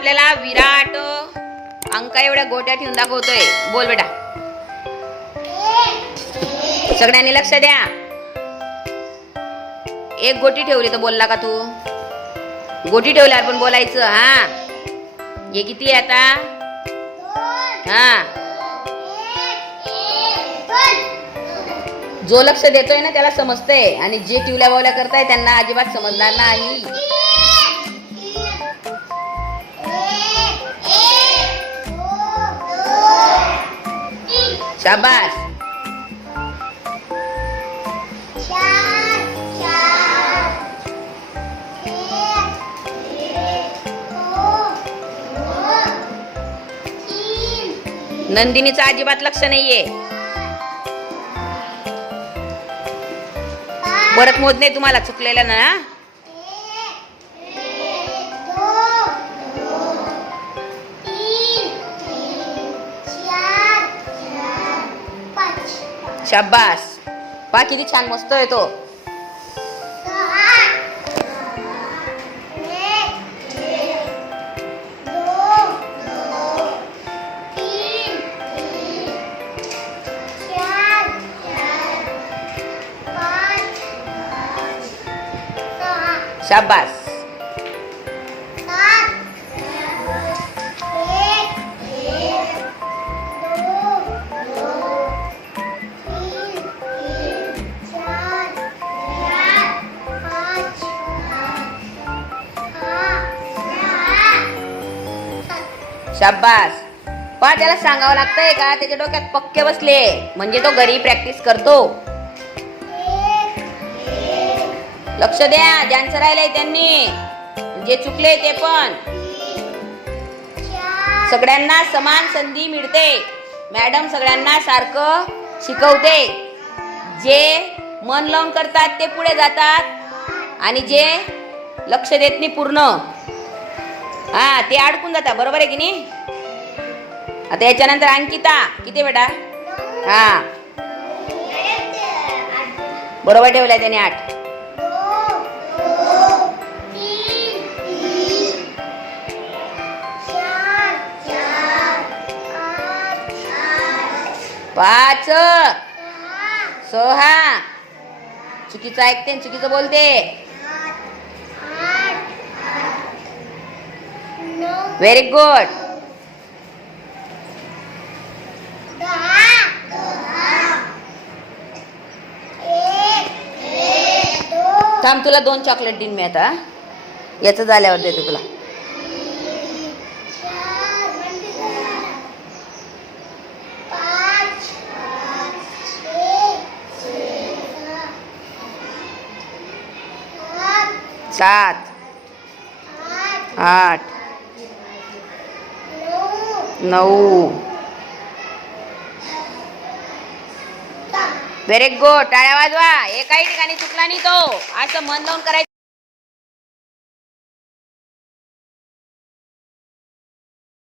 आपल्याला विराट अंका एवढ्या गोट्या ठेवून दाखवतोय. बोल बेटा. सगळ्यांनी लक्ष द्या. एक गोटी ठेवली तर बोलला का तू? गोटी ठेवल्यावर पण बोलायचं हा? हे किती आहे आता? हा. जो लक्ष देतोय ना त्याला समजतंय. आणि जे टिवल्या बावल्या करताय त्यांना अजिबात समजणार नाही. शाबास. नंदिनीचं अजिबात लक्ष नाहीये. परत मोजणे तुम्हाला चुकलेलं ना? शाबास पा किती छान मस्त आहे तो शाबास शाबास. पा त्याला सांगावं लागतंय का त्याच्या डोक्यात पक्के बसले. म्हणजे तो घरी प्रॅक्टिस करतो. लक्ष द्या ज्यांचं राहिलंय त्यांनी. जे चुकले ते पण. सगळ्यांना समान संधी मिळते. मॅडम सगळ्यांना सारखं शिकवते. जे मन लावून करतात ते पुढे जातात. आणि जे लक्ष देत नाही पूर्ण. हा ते अडकून जाता बरोबर आहे की नाही? आता याच्यानंतर अंकिता किती बेटा? हा. बरोबर ठेवलाय त्याने आठ. पाच. सहा. चुकीचं ऐकते चुकीचं बोलते. व्हेरी गुड थांब तुला दोन चॉकलेट दिन मी आता याचं झाल्यावर देते तुला. सात आठ. नऊ. व्हेरी गुड टाळ्या वाजवा. एकाही ठिकाणी चुकला नाही तो. असं मन लावून करायचं